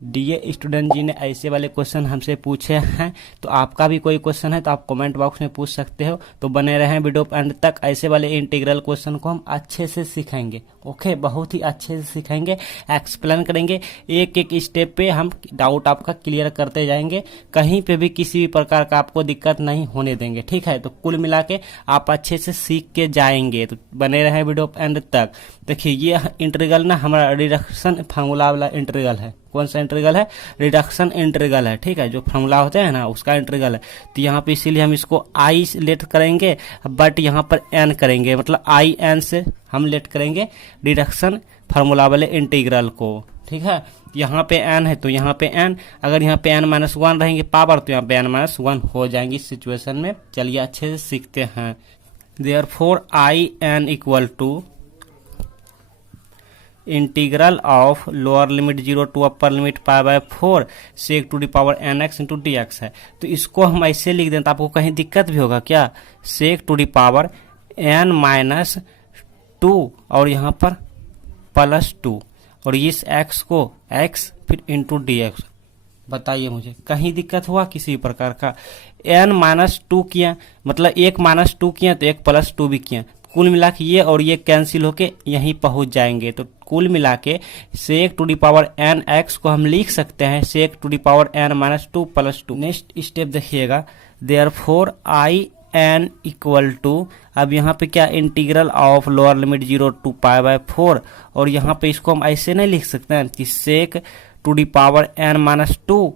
DA student जी ने ऐसे वाले क्वेश्चन हमसे पूछे हैं, तो आपका भी कोई क्वेश्चन है तो आप कमेंट बॉक्स में पूछ सकते हो। तो बने रहें वीडियो एंड तक, ऐसे वाले इंटीग्रल क्वेश्चन को हम अच्छे से सिखाएंगे। ओके, बहुत ही अच्छे से सिखाएंगे, एक्सप्लेन करेंगे, एक एक स्टेप पे हम डाउट आपका क्लियर करते जाएंगे, कहीं पे भी किसी भी प्रकार का आपको दिक्कत नहीं होने देंगे। ठीक है, तो कुल मिला के आप अच्छे से सीख के जाएंगे। तो बने रहें वीडियो एंड तक। देखिए, ये इंटीग्रल ना हमारा रिडक्शन फार्मूला वाला इंटीग्रल है। कौन सा इंटीग्रल है? रिडक्शन इंटीग्रल है। ठीक है, जो फार्मूला होते हैं ना उसका इंटीग्रल है। तो यहाँ पे इसीलिए हम इसको आई लेट करेंगे, बट यहाँ पर एन करेंगे, मतलब आई एन से हम लेट करेंगे रिडक्शन फार्मूला वाले इंटीग्रल को। ठीक है, यहाँ पे एन है तो यहाँ पे एन, अगर यहाँ पे एन माइनस वन रहेंगे पावर तो यहाँ पे एन माइनस वन हो जाएंगी इस सिचुएशन में। चलिए अच्छे से सीखते हैं। Therefore I n equal to integral of lower limit 0 to upper limit pi by 4 sec to the power n x into d x है। तो इसको हम ऐसे लिख दें तो आपको कहीं दिक्कत भी होगा क्या? Sec to the power n minus 2 और यहाँ पर प्लस 2 और इस एक्स को एक्स फिर इंटू डी एक्स। बताइए मुझे कहीं दिक्कत हुआ किसी प्रकार का? एन माइनस 2 किया मतलब एक माइनस 2 किया तो एक प्लस 2 भी किया, कुल मिला के ये और ये कैंसिल होके यहीं पहुंच जाएंगे। तो कुल मिला के sec to the power n x को हम लिख सकते हैं sec to the power n minus 2 plus 2। Next step देखिएगा, therefore I n equal to, अब यहाँ पे क्या integral of lower limit 0 to pi by 4, और यहाँ पे इसको हम ऐसे नहीं लिख सकते हैं कि sec to the power n minus 2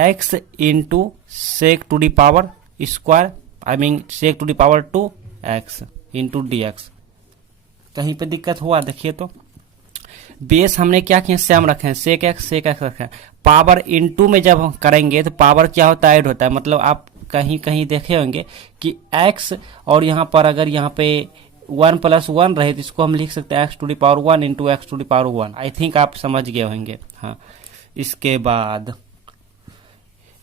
x into sec to the power square, I mean sec to the power 2 x into d x. कहीं पे दिक्कत हुआ? देखिए तो बेस हमने क्या किया, सेम रखे हैं, सेक एक्स रखे हैं। पावर इंटू में जब हम करेंगे तो पावर क्या होता है? ऐड होता है। मतलब आप कहीं कहीं देखे होंगे कि एक्स और यहाँ पर अगर यहाँ पे 1 प्लस 1 रहे तो इसको हम लिख सकते हैं x to the power 1 into x to the power 1। I think आप समझ गए होंगे। हाँ, इसके बाद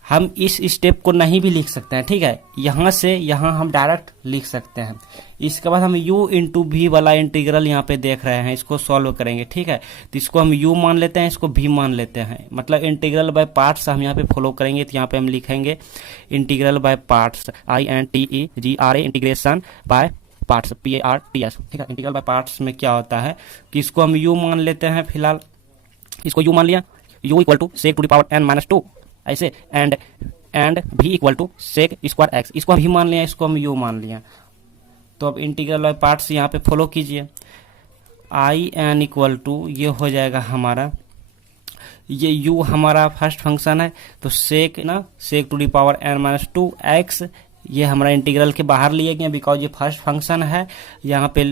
हम इस स्टेप को नहीं भी लिख सकते हैं। ठीक है, यहाँ से यहाँ हम डायरेक्ट लिख सकते हैं। इसके बाद हम u इंटू भी वाला इंटीग्रल यहाँ पे देख रहे हैं, इसको सॉल्व करेंगे। ठीक है, तो इसको हम u मान लेते हैं, इसको v मान लेते हैं, मतलब इंटीग्रल बाय पार्ट्स हम यहाँ पे फॉलो करेंगे। तो यहाँ पे हम लिखेंगे integral by parts, INTEGRA integration by parts, PARTS। ठीक है, इंटीग्रल बाय पार्ट्स में क्या होता है कि इसको हम u मान लेते हैं। फिलहाल इसको u मान लिया, u equal to sec to the power n minus 2 ऐसे, एंड भी equal to sec square x, इसको भी मान लिया, इसको हम यू मान लिया। तो अब इंटीग्रल बाय पार्ट्स यहाँ पे फॉलो कीजिए। आई एन इक्वल टू ये हो जाएगा हमारा, ये यू हमारा फर्स्ट फंक्शन है तो सेक ना sec to the power n minus 2 x, ये हमारा इंटीग्रल के बाहर लिए गए बिकॉज ये फर्स्ट फंक्शन है। यहाँ पे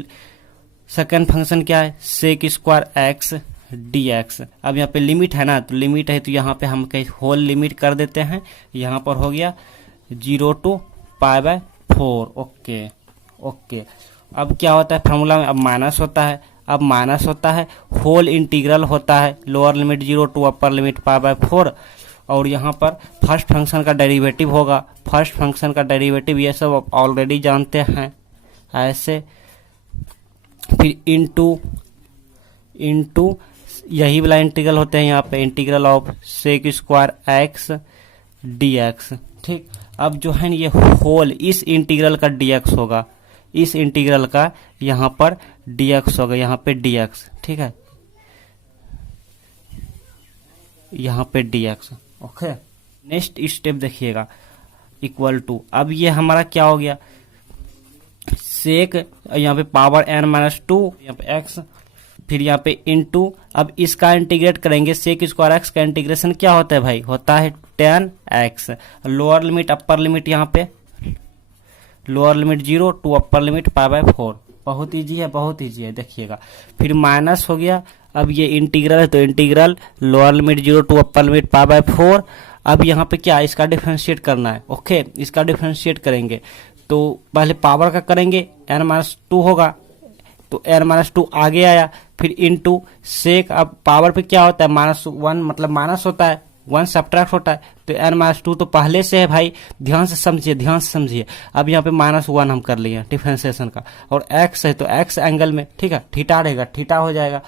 सेकेंड फंक्शन क्या है? Sec square x d x. अब यहाँ पे लिमिट है ना, तो लिमिट है तो यहाँ पे हम कहीं होल लिमिट कर देते हैं। यहाँ पर हो गया 0 to pi by 4। Okay okay, अब क्या होता है फार्मूला में? अब माइनस होता है, अब माइनस होता है, होल इंटीग्रल होता है lower limit 0 to upper limit pi by 4, और यहाँ पर फर्स्ट फंक्शन का डेरिवेटिव होगा। फर्स्ट फंक्शन का डेरिवेटिव ये सब ऑलरेडी जानते हैं ऐसे, फिर इंटू यही वाला इंटीग्रल होते हैं यहाँ पे integral of sec square x d x. ठीक, अब जो है ये होल इस इंटीग्रल का डी एक्स होगा, इस इंटीग्रल का यहाँ पर डी एक्स होगा, यहाँ पे डी एक्स। ठीक है, यहाँ पे D x. Okay, next step देखिएगा, इक्वल टू, अब ये हमारा क्या हो गया? सेक यहाँ पे पावर एन माइनस 2, यहाँ पे एक्स, फिर यहाँ पे इंटू, अब इसका इंटीग्रेट करेंगे। सेक स्क्वायर एक्स का इंटीग्रेशन क्या होता है भाई? होता है tan x। Lower limit upper limit, यहाँ पे lower limit 0 to upper limit pi by 4। बहुत ईजी है, बहुत ईजी है, देखिएगा। फिर माइनस हो गया, अब ये इंटीग्रल है तो integral lower limit 0 to upper limit pi by 4। अब यहाँ पे क्या, इसका डिफरेंशिएट करना है। ओके, इसका डिफरेंशिएट करेंगे तो पहले पावर का करेंगे, n माइनस 2 होगा तो n माइनस 2 आगे आया, फिर इंटू सेक, अब पावर पे क्या होता है? माइनस 1, मतलब माइनस होता है, 1 सब्ट्रैक्ट होता है, तो n माइनस 2 तो पहले से है भाई, ध्यान से समझिए, ध्यान से समझिए। अब यहाँ पे माइनस 1 हम कर लिए डिफरेंशिएशन का, और x है तो x एंगल में, ठीक है, थीटा रहेगा, थीटा हो जाएगा।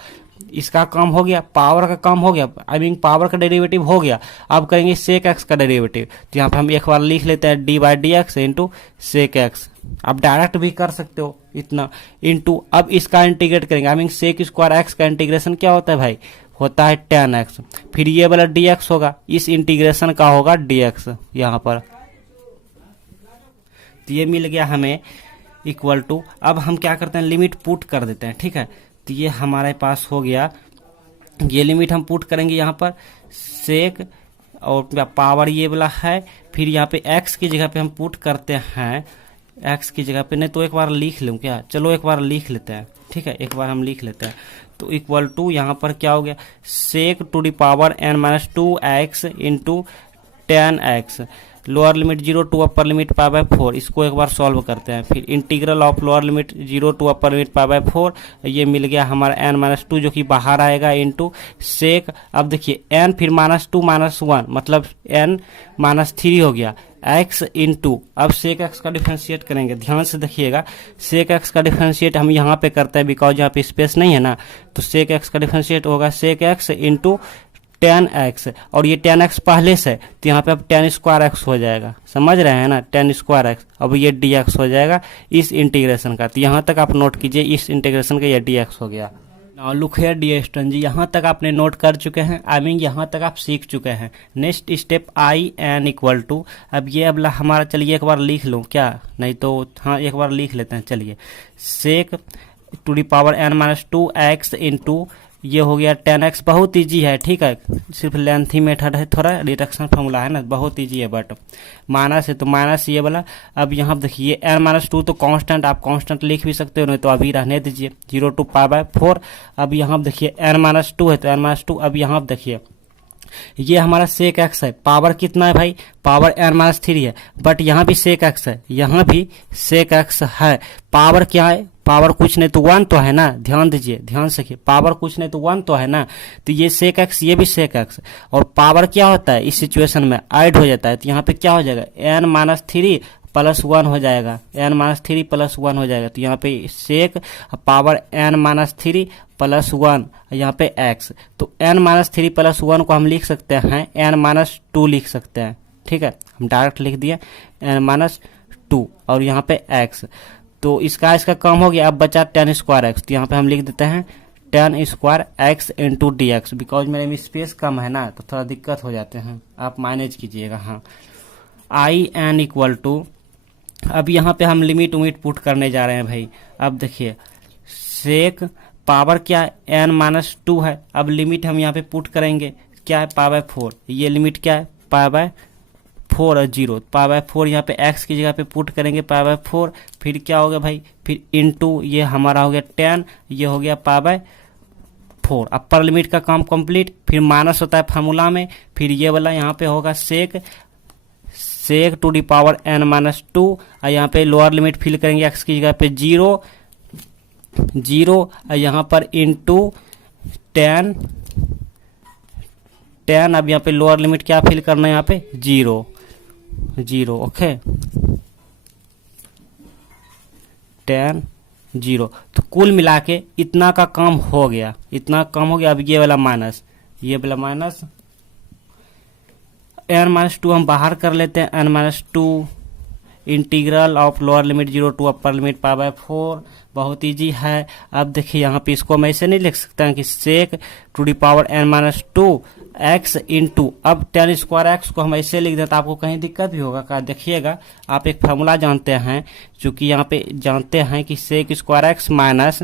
इसका काम हो गया, पावर का काम हो गया, आई मीन पावर का डेरिवेटिव हो गया। अब करेंगे सेक एक्स का डेरिवेटिव, तो यहाँ पे हम एक बार लिख लेते हैं d by d x into sec x. आप डायरेक्ट भी कर सकते हो इतना इंटू, अब इसका इंटीग्रेट करेंगे, I mean sec square x का इंटीग्रेशन क्या होता है भाई, होता है tan एक्स। फिर ये वाला dx होगा, इस इंटीग्रेशन का होगा dx यहाँ पर। तो ये मिल गया हमें इक्वल टू, अब हम क्या करते हैं लिमिट पुट कर देते हैं, ठीक है। तो ये हमारे पास हो गया, ये लिमिट हम पुट करेंगे यहाँ पर सेक और पावर ये वाला है, फिर यहाँ पे x की जगह पे हम पुट करते हैं, x की जगह पे, नहीं तो एक बार लिख लूँ क्या, चलो एक बार लिख लेते हैं, ठीक है, एक बार हम लिख लेते हैं। तो इक्वल टू यहाँ पर क्या हो गया, sec to the power n minus 2x into tan x, lower limit 0 to upper limit pi by 4, इसको एक बार सॉल्व करते हैं। फिर integral of lower limit 0 to upper limit pi by 4, ये मिल गया हमारा n माइनस 2 जो कि बाहर आएगा इंटू सेक, अब देखिए n फिर माइनस 2 माइनस 1 मतलब n माइनस 3 हो गया x इंटू, अब सेक एक्स का डिफरेंशिएट करेंगे, ध्यान से देखिएगा। सेक एक्स का डिफरेंशिएट हम यहाँ पे करते हैं बिकॉज यहाँ पे स्पेस नहीं है ना, तो सेक एक्स का डिफरेंशिएट होगा sec x into tan x, और ये tan x पहले से, तो यहाँ पे अब tan स्क्वायर एक्स हो जाएगा, समझ रहे हैं ना, tan स्क्वायर एक्स, अब ये dx हो जाएगा इस इंटीग्रेशन का। तो यहाँ तक आप नोट कीजिए, इस इंटीग्रेशन का ये dx हो गया। Now look here dear student जी, यहाँ तक आपने नोट कर चुके हैं, आई मीन यहाँ तक आप सीख चुके हैं। Next step I n equal to, अब ये अगला हमारा, चलिए एक बार लिख लूँ क्या, नहीं तो हाँ एक बार लिख लेते हैं, चलिए sec to the power n minus 2x into, ये हो गया tan x, बहुत इजी है, ठीक है, सिर्फ लेंथी मेथड है, थोड़ा रिडक्शन फॉर्मूला है ना, बहुत इजी है, बट माइनस है तो माइनस ये वाला। अब यहाँ देखिए n माइनस 2 तो कांस्टेंट, आप कांस्टेंट लिख भी सकते हो, नहीं तो अभी रहने दीजिए 0 टू पाई बाय 4। अब यहाँ देखिए n माइनस 2 है तो n माइनस 2, अब यहाँ देखिए ये हमारा सेक एक्स है, पावर कितना है भाई, पावर n माइनस 3 है, बट यहाँ भी सेक एक्स है, यहाँ भी सेक एक्स है, पावर क्या है, पावर कुछ नहीं तो 1 तो है ना, ध्यान दीजिए, ध्यान से, पावर कुछ नहीं तो 1 तो है ना, तो ये सेक एक्स, ये भी सेक एक्स, और पावर क्या होता है इस सिचुएशन में ऐड हो जाता है, तो यहाँ पे क्या हो जाएगा n माइनस 3 प्लस 1 हो जाएगा, n माइनस 3 प्लस 1 हो जाएगा, तो यहाँ पे सेक पावर n माइनस 3 प्लस 1, यहाँ पे x, तो n माइनस 3 प्लस 1 को हम लिख सकते हैं n माइनस 2 लिख सकते हैं, ठीक है, हम डायरेक्ट लिख दिए n माइनस 2, और यहाँ पे x, तो इसका काम हो गया। अब बचा tan स्क्वायर एक्स, तो यहाँ पे हम लिख देते हैं tan square x into d x, because मेरे में स्पेस कम है ना, तो थोड़ा दिक्कत हो जाते हैं, आप मैनेज कीजिएगा। हाँ, आई एन इक्वल टू, अब यहाँ पे हम लिमिट उमिट पुट करने जा रहे हैं भाई। अब देखिए सेक पावर क्या है n माइनस 2 है, अब लिमिट हम यहाँ पे पुट करेंगे, क्या है पाई बाय 4, ये लिमिट क्या है पाई बाय 4 और 0, पाई बाय 4 यहाँ पे x की जगह पे पुट करेंगे पाई बाय 4, फिर क्या हो गया भाई, फिर इनटू ये हमारा हो गया 10, ये हो गया पाई बाय 4, अपर लिमिट का काम कंप्लीट, फिर माइनस होता है फार्मूला में, फिर ये वाला यहाँ पे होगा sec to the power n minus 2, और यहाँ पे लोअर लिमिट फिल करेंगे x की जगह पे 0 और यहाँ पर इनटू 10, अब यहाँ पे लोअर लिमिट क्या फिल करना है, यहाँ पे 0, ओके 10, 0, तो कुल मिला के इतना का काम हो गया, इतना काम हो गया। अब ये वाला माइनस, ये वाला माइनस n माइनस 2 हम बाहर कर लेते हैं, n minus 2 integral of lower limit 0 to upper limit pi by 4, बहुत इजी है। अब देखिए यहाँ पे इसको हम ऐसे नहीं लिख सकते हैं कि sec to the power n minus 2 x into, अब tan स्क्वायर एक्स को हम ऐसे लिख देते, आपको कहीं दिक्कत भी होगा क्या, देखिएगा आप एक फार्मूला जानते हैं, चूंकि यहाँ पे जानते हैं कि sec square x minus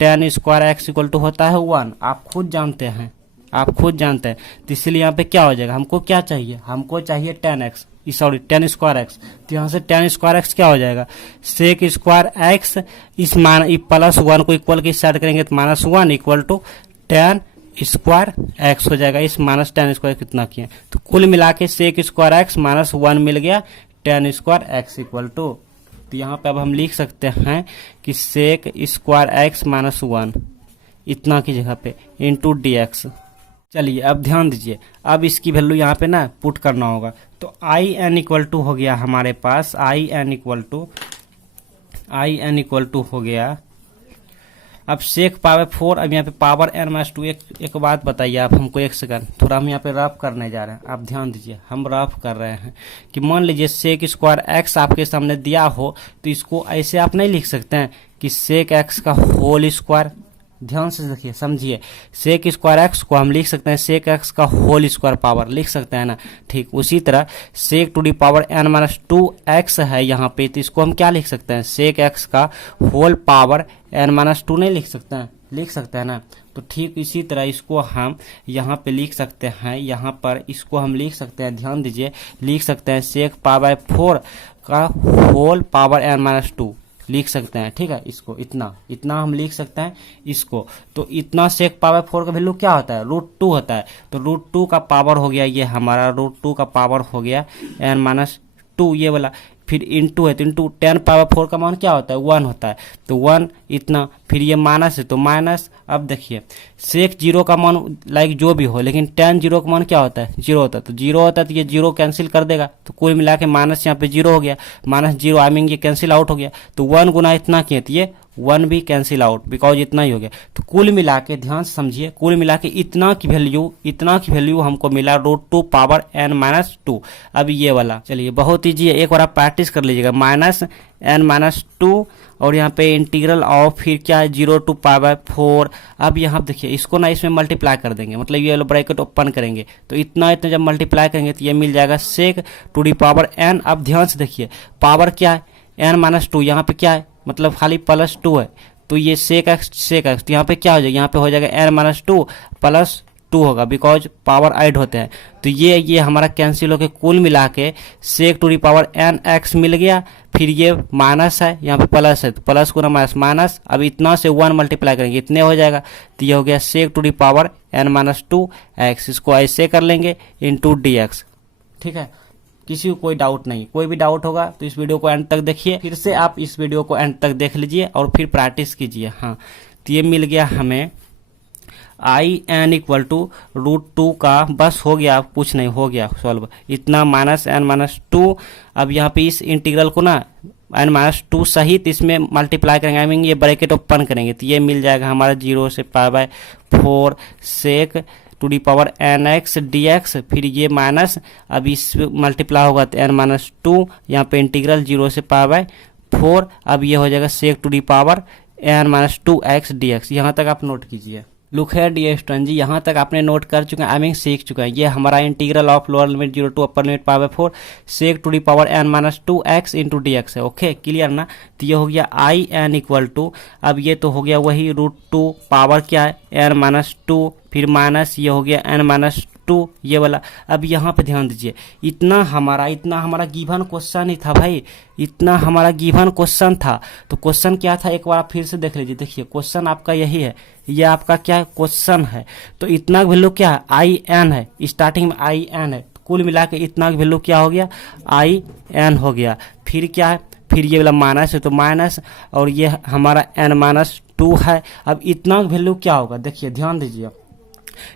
tan square x equal to होता है 1, आप खुद जानते हैं, तो इसलिए यहाँ पे क्या हो जाएगा, हमको क्या चाहिए, हमको चाहिए tan स्क्वायर एक्स, तो यहाँ से tan स्क्वायर एक्स क्या हो जाएगा, सेक स्क्वायर एक्स इस प्लस 1 को इक्वल के साइड करेंगे तो minus 1 equal to tan square x हो जाएगा, इस माइनस tan स्क्वायर कितना किए, तो कुल मिला के सेक स्क्वायर एक्स माइनस 1 मिल गया tan square x equal to, तो यहाँ पे अब हम लिख सकते हैं कि सेक स्क्वायर एक्स माइनस 1 इतना की जगह पे इंटू डी एक्स। चलिए अब ध्यान दीजिए, अब इसकी वैल्यू यहाँ पे ना पुट करना होगा, तो आई एन इक्वल टू हो गया हमारे पास, आई एन इक्वल टू हो गया, अब सेक पावर 4, अब यहाँ पे पावर n माइनस 2। एक बात बताइए आप हमको, एक सेकंड, थोड़ा हम यहाँ पे रफ करने जा रहे हैं, आप ध्यान दीजिए, हम रफ कर रहे हैं कि मान लीजिए सेक स्क्वायर x आपके सामने दिया हो तो इसको ऐसे आप नहीं लिख सकते हैं कि सेक x का होल स्क्वायर। ध्यान से देखिए, समझिए, सेक स्क्वायर एक्स को हम लिख सकते हैं सेक एक्स का होल स्क्वायर पावर, लिख सकते हैं ना। ठीक उसी तरह sec to the power n minus 2x है यहाँ पे, तो इसको हम क्या लिख सकते हैं, सेक एक्स का होल पावर n माइनस 2 नहीं लिख सकते हैं, लिख सकते हैं ना। तो ठीक इसी तरह इसको हम यहाँ पे लिख सकते हैं, यहाँ पर इसको हम लिख सकते हैं, ध्यान दीजिए, लिख सकते हैं सेक पावर 4 का होल पावर n माइनस 2 लिख सकते हैं। ठीक है, इसको इतना हम लिख सकते हैं इसको। तो इतना सेक पावर 4 का वैल्यू क्या होता है, √2 होता है। तो √2 का पावर हो गया ये हमारा, √2 का पावर हो गया n माइनस 2 ये वाला, फिर इंटू है तो इंटू 10 पावर 4 का मान क्या होता है, 1 होता है। तो 1 इतना, फिर ये माइनस है तो माइनस। अब देखिए सेक 0 का मान लाइक जो भी हो, लेकिन 10 0 का मान क्या होता है, 0 होता है। तो 0 होता है तो ये 0 कैंसिल कर देगा, तो कुल मिला के माइनस यहाँ पे 0 हो गया, माइनस 0 आई मीन ये कैंसिल आउट हो गया। तो 1 गुना इतना किए तो ये 1 भी कैंसिल आउट, बिकॉज इतना ही हो गया। तो कुल मिला के ध्यान से समझिए, कुल मिला के इतना की वैल्यू हमको मिला √2 पावर n माइनस 2। अब ये वाला चलिए बहुत ईजी है, एक बार आप प्रैक्टिस कर लीजिएगा, माइनस n माइनस 2 और यहाँ पे इंटीग्रल ऑफ फिर क्या है 0 टू पावर 4। अब यहाँ देखिए इसको ना इसमें मल्टीप्लाई कर देंगे, मतलब ये ब्रैकेट ओपन करेंगे तो इतना जब मल्टीप्लाई करेंगे तो ये मिल जाएगा sec to the power n। अब ध्यान से देखिए पावर क्या है n माइनस 2, यहाँ पे क्या है मतलब खाली प्लस 2 है, तो ये सेक एक्स तो यहाँ पे क्या हो जाएगा, यहाँ पे हो जाएगा n माइनस 2 प्लस 2 होगा, बिकॉज पावर ऐड होते हैं। तो ये हमारा कैंसिल होकर कुल मिला के sec to the power n x मिल गया। फिर ये माइनस है, यहाँ पे प्लस है तो प्लस को ना माइनस माइनस। अब इतना से 1 मल्टीप्लाई करेंगे इतने हो जाएगा, तो ये हो गया sec to the power n minus 2x। इसको ऐसे कर लेंगे इंटू dx। ठीक है, किसी को कोई डाउट नहीं, कोई भी डाउट होगा तो इस वीडियो को एंड तक देखिए, फिर से आप इस वीडियो को एंड तक देख लीजिए और फिर प्रैक्टिस कीजिए। हाँ, तो ये मिल गया हमें in इक्वल टू √2 का, बस हो गया, कुछ नहीं, हो गया सॉल्व, इतना माइनस n माइनस 2। अब यहाँ पे इस इंटीग्रल को ना n माइनस 2 सहित इसमें मल्टीप्लाई करेंगे, आई मीन ये ब्रैकेट ओपन करेंगे तो ये मिल जाएगा हमारा 0 से π/4 sec to the power nx dx। फिर ये माइनस, अब इस मल्टीप्लाई होगा तो n माइनस 2, यहाँ पे इंटीग्रल 0 से π/4। अब ये हो जाएगा sec to the power n minus 2x dx। यहाँ तक आप नोट कीजिए। लुक है डियर स्टूडेंट जी, यहाँ तक आपने नोट कर चुके हैं, आई मीन सीख चुके हैं। ये हमारा integral of lower limit 0 to upper limit π/4 sec to the power n minus 2x into dx है। ओके, क्लियर ना। तो ये हो गया in इक्वल टू, अब ये तो हो गया वही √2 पावर क्या है n माइनस 2, फिर माइनस ये हो गया n माइनस 2 ये वाला। अब यहाँ पे ध्यान दीजिए, इतना हमारा गिवन क्वेश्चन ही था भाई, इतना हमारा गिवन क्वेश्चन था। तो क्वेश्चन क्या था एक बार आप फिर से देख लीजिए। देखिए क्वेश्चन आपका यही है, ये आपका क्या क्वेश्चन है। तो इतना वैल्यू क्या है in है, स्टार्टिंग में in है, तो कुल मिला के इतना वैल्यू क्या हो गया in हो गया। फिर क्या है, फिर ये वाला माइनस है तो माइनस, और ये हमारा n माइनस 2 है। अब इतना वैल्यू क्या होगा, देखिए ध्यान दीजिए,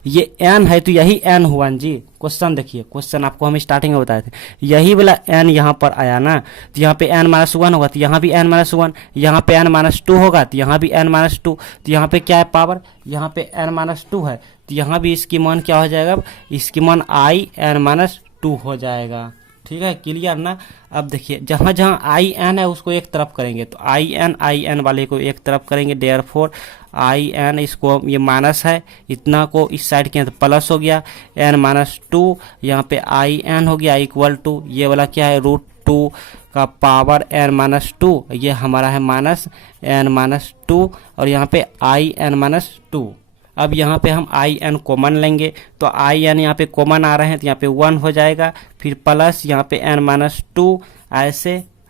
ये n है तो यही n हुआ जी। क्वेश्चन देखिए, क्वेश्चन आपको हम स्टार्टिंग में बताए थे, यही वाला n यहाँ पर आया ना, तो यहाँ पे n माइनस 1 होगा तो यहाँ भी n माइनस 1, यहाँ पे n माइनस 2 होगा तो यहाँ भी n माइनस 2। तो यहाँ पे क्या है पावर, यहाँ पे n माइनस 2 है तो यहाँ भी इसकी मान क्या हो जाएगा, इसकी मान in माइनस 2 हो जाएगा। ठीक है, क्लियर ना। अब देखिए जहाँ जहाँ in है उसको एक तरफ करेंगे, तो in वाले को एक तरफ करेंगे, देयरफॉर in इसको, ये माइनस है, इतना को इस साइड किया तो प्लस हो गया, n माइनस 2 यहाँ पे in हो गया इक्वल टू, ये वाला क्या है √2 का पावर n माइनस 2, ये हमारा है माइनस n माइनस 2, और यहाँ पे in माइनस 2। अब यहाँ पे हम in कॉमन लेंगे, तो in यहाँ पे कॉमन आ रहे हैं तो यहाँ पे 1 हो जाएगा, फिर प्लस यहाँ पे n माइनस 2,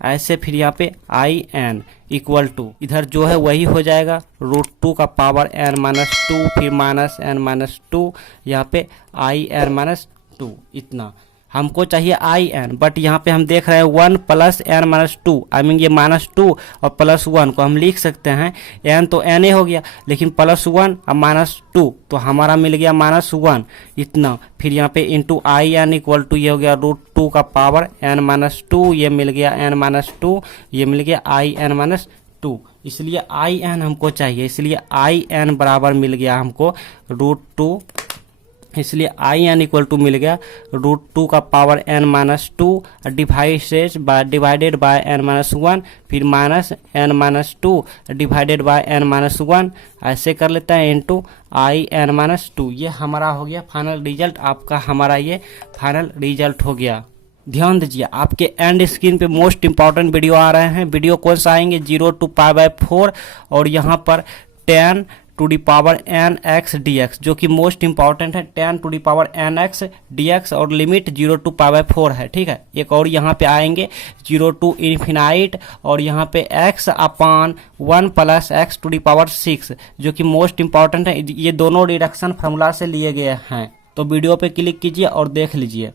ऐसे फिर यहाँ पे in इक्वल टू, इधर जो है वही हो जाएगा √2 का पावर n माइनस 2, फिर माइनस n माइनस 2, यहाँ पे in माइनस 2। इतना हमको चाहिए in, बट यहाँ पे हम देख रहे हैं 1 प्लस n माइनस 2, आई मीन ये माइनस 2 और प्लस 1 को हम लिख सकते हैं, n तो n हो गया, लेकिन प्लस 1 और माइनस 2 तो हमारा मिल गया माइनस 1 इतना। फिर यहाँ पे इंटू in इक्वल टू, ये हो गया √2 का पावर n माइनस 2, ये मिल गया n माइनस 2, ये मिल गया in माइनस 2। इसलिए आई एन हमको चाहिए, इसलिए आई एन बराबर मिल गया हमको √2, इसलिए आई एन इक्वल टू मिल गया √2 का power n minus 2 divided by n minus 1, फिर minus n minus 2 divided by n minus 1, ऐसे कर लेते हैं इनटू आई एन माइनस 2। ये हमारा हो गया फाइनल रिजल्ट, आपका हमारा ये फाइनल रिजल्ट हो गया। ध्यान दीजिए, आपके एंड स्क्रीन पे मोस्ट इंपॉर्टेंट वीडियो आ रहे हैं। वीडियो कौन सा आएंगे, 0 to π/4 और यहाँ पर 10 to the power nx dx, जो कि मोस्ट इंपॉर्टेंट है। 10 to the power nx dx और लिमिट 0 to π/4 है, ठीक है। एक और यहाँ पे आएंगे 0 to इन्फिनाइट और यहाँ पे x upon 1 plus x to the power 6, जो कि मोस्ट इंपॉर्टेंट है। ये दोनों रिडक्शन फार्मूला से लिए गए हैं, तो वीडियो पे क्लिक कीजिए और देख लीजिए।